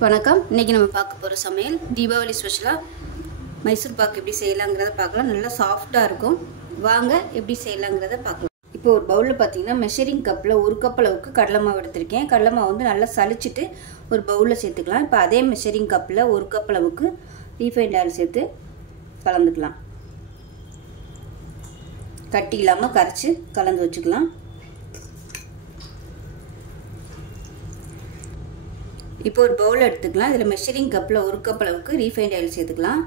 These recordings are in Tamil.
வணக்கம். இன்றைக்கி நம்ம பார்க்க போகிற சமையல் தீபாவளி ஸ்பெஷலாக மைசூர் பாக்கு எப்படி செய்யலாங்கிறத பார்க்கலாம். நல்லா சாஃப்டாக இருக்கும். வாங்க எப்படி செய்யலாங்கிறத பார்க்கலாம். இப்போ ஒரு பவுலில் பார்த்தீங்கன்னா மெஷரிங் கப்பில் 1 கப் அளவுக்கு கடலை மாவு எடுத்திருக்கேன். கடலை மாவு வந்து நல்லா சலிச்சிட்டு ஒரு பவுலில் சேர்த்துக்கலாம். இப்போ அதே மெஷரிங் கப்பில் 1 கப் அளவுக்கு ரீஃபைண்ட் ஆயில் சேர்த்து கலந்துக்கலாம். கட்டி இல்லாமல் கரைச்சி கலந்து வச்சுக்கலாம். இப்போ ஒரு பவுல் எடுத்துக்கலாம். இதில் மெஷரிங் கப்பில் 1 கப் அளவுக்கு ரீஃபைண்ட் ஆயில் சேர்த்துக்கலாம்.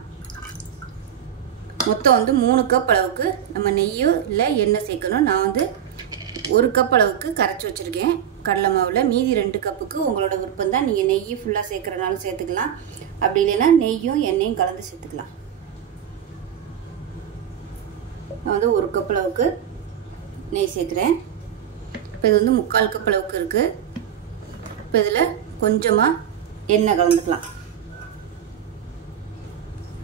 மொத்தம் வந்து 3 கப் அளவுக்கு நம்ம நெய்யோ இல்லை எண்ணெய் சேர்க்கணும். நான் வந்து 1 கப் அளவுக்கு கரைச்சி வச்சுருக்கேன் கடலை மாவில். மீதி 2 கப்புக்கு உங்களோட விருப்பம் தான். நீங்கள் நெய் ஃபுல்லாக சேர்க்குறனாலும் சேர்த்துக்கலாம். அப்படி இல்லைன்னா நெய்யும் எண்ணெயும் கலந்து சேர்த்துக்கலாம். நான் வந்து 1 கப் அளவுக்கு நெய் சேர்க்குறேன். இப்போ இது வந்து 3/4 கப் அளவுக்கு இருக்குது. இப்போ இதில் கொஞ்சமாக எண்ணெய் கலந்துக்கலாம்.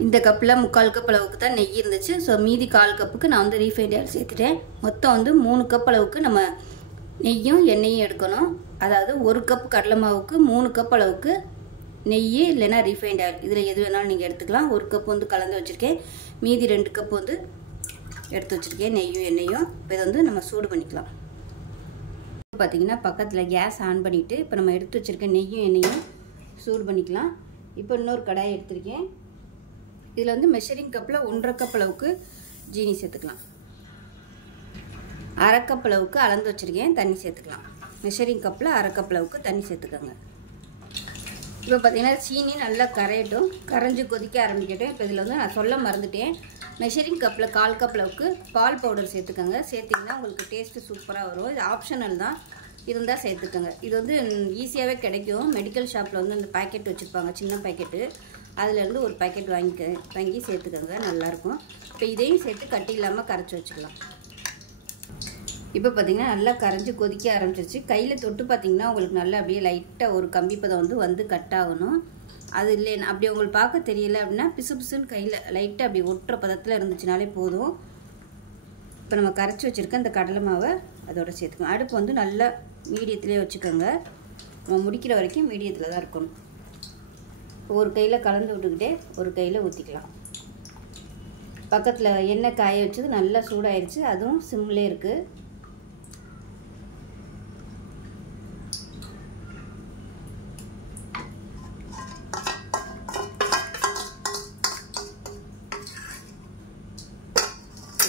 இந்த கப்பில் 3/4 கப் அளவுக்கு தான் நெய் இருந்துச்சு. ஸோ மீதி 1/4 கப்புக்கு நான் வந்து ரீஃபைண்ட் ஆயில் சேர்த்துட்டேன். மொத்தம் வந்து 3 கப் அளவுக்கு நம்ம நெய்யும் எண்ணெயும் எடுக்கணும். அதாவது 1 கப் கடலை மாவுக்கு 3 கப் அளவுக்கு நெய் இல்லைன்னா ரீஃபைண்ட் ஆயில், இதில் எது வேணாலும் நீங்கள் எடுத்துக்கலாம். 1 கப் வந்து கலந்து வச்சுருக்கேன். மீதி 2 கப் வந்து எடுத்து வச்சுருக்கேன் நெய்யும் எண்ணெயும். இப்போ இதை வந்து நம்ம சூடு பண்ணிக்கலாம். பார்த்தீங்கன்னா பக்கத்தில் கேஸ் ஆன் பண்ணிவிட்டு இப்போ நம்ம எடுத்து வச்சுருக்க நெய்யும் எண்ணெயும் சூடு பண்ணிக்கலாம். இப்போ இன்னொரு கடாய் எடுத்திருக்கேன். இதில் வந்து மெஷரிங் கப்பில் 1/2 கப் அளவுக்கு ஜீனி சேர்த்துக்கலாம். 1/2 கப் அளவுக்கு அளந்து வச்சுருக்கேன் தண்ணி சேர்த்துக்கலாம். மெஷரிங் கப்பில் 1/2 கப் அளவுக்கு தண்ணி சேர்த்துக்கோங்க. இப்போ பார்த்தீங்கன்னா சீனி நல்லா கரையட்டும், கரைஞ்சி கொதிக்க ஆரம்பிக்கட்டும். இப்போ இதில் வந்து நான் சொல்ல மறந்துட்டேன். மெஷரிங் கப்பில் 1/4 கப் அளவுக்கு பால் பவுடர் சேர்த்துக்கோங்க. சேர்த்திங்கன்னா உங்களுக்கு டேஸ்ட்டு சூப்பராக வரும். இது ஆப்ஷனல் தான், இருந்தால் சேர்த்துக்கோங்க. இது வந்து ஈஸியாகவே கிடைக்கும். மெடிக்கல் ஷாப்பில் வந்து அந்த பேக்கெட் வச்சுருப்பாங்க, சின்ன பேக்கெட்டு. அதிலேருந்து ஒரு பேக்கெட் வாங்கி சேர்த்துக்கோங்க, நல்லாயிருக்கும். இப்போ இதையும் சேர்த்து கட்டி இல்லாமல் கரைச்சி வச்சுக்கலாம். இப்போ பார்த்தீங்கன்னா நல்லா கரைஞ்சி கொதிக்க ஆரம்பிச்சிருச்சு. கையில் தொட்டு பார்த்தீங்கன்னா உங்களுக்கு நல்லா அப்படியே லைட்டாக ஒரு கம்பி பதம் வந்து கட் ஆகணும். அது இல்லைன்னா அப்படி உங்களுக்கு பார்க்க தெரியல அப்படின்னா பிசு பிசுன்னு கையில் லைட்டாக அப்படி ஒட்டுற பதத்தில் இருந்துச்சுனாலே போதும். இப்போ நம்ம கரைச்சி வச்சுருக்க இந்த கடலை மாவை அதோட சேர்த்துக்கணும். அடுப்பு வந்து நல்லா மீடியத்திலே வச்சுக்கோங்க. நம்ம முடிக்கிற வரைக்கும் மீடியத்தில் தான் இருக்கணும். ஒரு கையில் கலந்து விட்டுக்கிட்டே ஒரு கையில் ஊற்றிக்கலாம். பக்கத்தில் எண்ணெய் காய வச்சது நல்லா சூடாயிருச்சு, அதுவும் சிம்லே இருக்குது.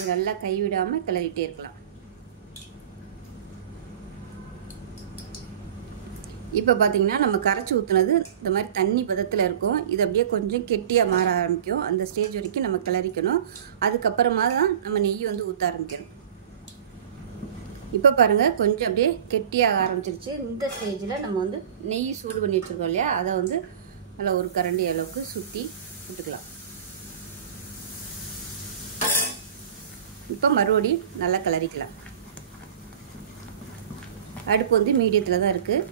நல்லா கைவிடாமல் கிளறிட்டே இருக்கலாம். இப்போ பார்த்தீங்கன்னா நம்ம கரைச்சி ஊற்றுனது இந்த மாதிரி தண்ணி பதத்தில் இருக்கும். இது அப்படியே கொஞ்சம் கெட்டியாக மாற ஆரம்பிக்கும். அந்த ஸ்டேஜ் வரைக்கும் நம்ம கிளறிக்கணும். அதுக்கப்புறமா தான் நம்ம நெய் வந்து ஊற்ற ஆரம்பிக்கணும். இப்போ பாருங்கள் கொஞ்சம் அப்படியே கெட்டியாக ஆரம்பிச்சிருச்சு. இந்த ஸ்டேஜில் நம்ம வந்து நெய் சூடு பண்ணி வச்சுருக்கோம் இல்லையா, அதை வந்து நல்லா ஒரு கரண்டி அளவுக்கு சுற்றி விட்டுக்கலாம். இப்போ மறுபடியும் நல்லா கிளறிக்கலாம். அடுப்பு வந்து மீடியத்தில் தான் இருக்குது.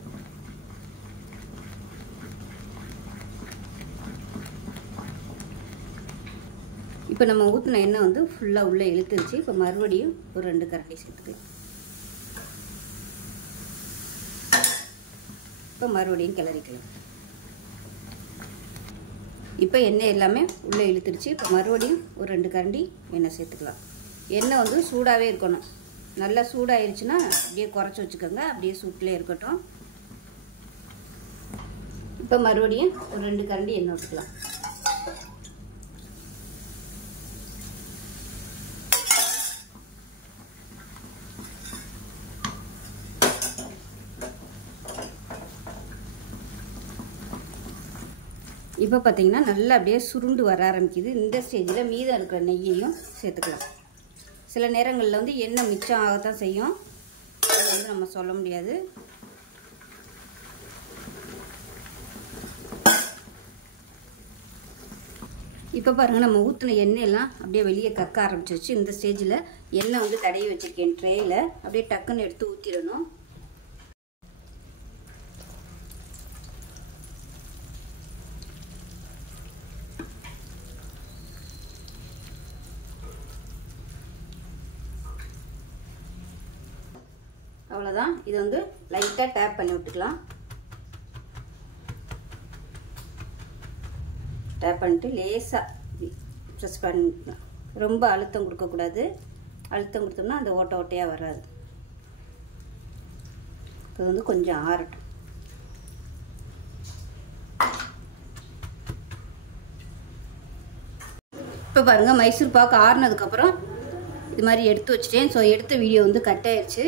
இப்போ நம்ம ஊற்றின எண்ணெய் வந்து ஃபுல்லாக உள்ளே இழுத்துருச்சு. இப்போ மறுபடியும் ஒரு 2 கரண்டி சேர்த்துக்கலாம். இப்போ மறுபடியும் கிளறிக்கலாம். இப்போ எண்ணெய் எல்லாமே உள்ளே இழுத்துருச்சு. இப்போ மறுபடியும் ஒரு 2 கரண்டி எண்ணெய் சேர்த்துக்கலாம். எண்ணெய் வந்து சூடாகவே இருக்கணும். நல்லா சூடாயிருச்சுன்னா அப்படியே குறைச்சி வச்சுக்கோங்க, அப்படியே சூட்டிலே இருக்கட்டும். இப்போ மறுபடியும் ஒரு 2 கரண்டி எண்ணெய் ஊற்றிக்கலாம். இப்போ பார்த்தீங்கன்னா நல்லா அப்படியே சுருண்டு வர ஆரம்பிக்குது. இந்த ஸ்டேஜில் மீதம் இருக்கிற நெய்யையும் சேர்த்துக்கலாம். சில நேரங்களில் வந்து எண்ணெய் மிச்சம் ஆகத்தான் செய்யும், அது வந்து நம்ம சொல்ல முடியாது. இப்போ பாருங்கள் நம்ம ஊற்றின எண்ணெயெல்லாம் அப்படியே வெளியே கக்க ஆரம்பிச்சிருச்சு. இந்த ஸ்டேஜில் எண்ணெய் வந்து தடவி வச்சுருக்கேன் ட்ரேயில், அப்படியே டக்குன்னு எடுத்து ஊற்றிடணும். அவ்வளோதான். இது வந்து லைட்டாக டேப் பண்ணி விட்டுக்கலாம். டேப் பண்ணிட்டு லேசாக ப்ரெஸ் பண்ணிக்கலாம். ரொம்ப அழுத்தம் கொடுக்கக்கூடாது. அழுத்தம் கொடுத்தோம்னா அந்த ஓட்டை ஓட்டையாக வராது. இது வந்து கொஞ்சம் ஆறட்டும். இப்போ பாருங்கள், மைசூர் பாக்கு ஆறுனதுக்கப்புறம் இது மாதிரி எடுத்து வச்சுட்டேன். ஸோ எடுத்த வீடியோ வந்து கட் ஆயிடுச்சு.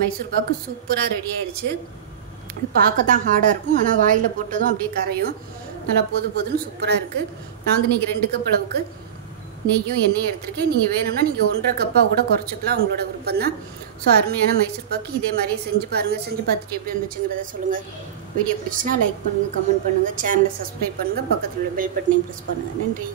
மைசூர் பாக்கு சூப்பராக ரெடி ஆயிடுச்சு. இது பார்க்கத்தான் ஹார்டாக இருக்கும், ஆனால் வாயில் போட்டதும் அப்படியே கரையும். நல்லா போதுன்னு சூப்பராக இருக்குது. நான் வந்து இன்றைக்கி 2 கப் அளவுக்கு நெய்யும் எண்ணெயும் எடுத்துருக்கேன். நீங்கள் வேணும்னா நீங்கள் 1.5 கப்பாக கூட குறைச்சிக்கலாம், உங்களோட விருப்பம் தான். ஸோ அருமையான மைசூர் பாக்கு இதே மாதிரியே செஞ்சு பாருங்கள். செஞ்சு பார்த்துட்டு எப்படி இருந்துச்சுங்கிறத சொல்லுங்கள். வீடியோ பிடிச்சினா லைக் பண்ணுங்கள், கமெண்ட் பண்ணுங்கள், சேனலை சப்ஸ்கிரைப் பண்ணுங்கள், பக்கத்தில் உள்ள பெல் பட்டனையும் ப்ரெஸ் பண்ணுங்கள். நன்றி.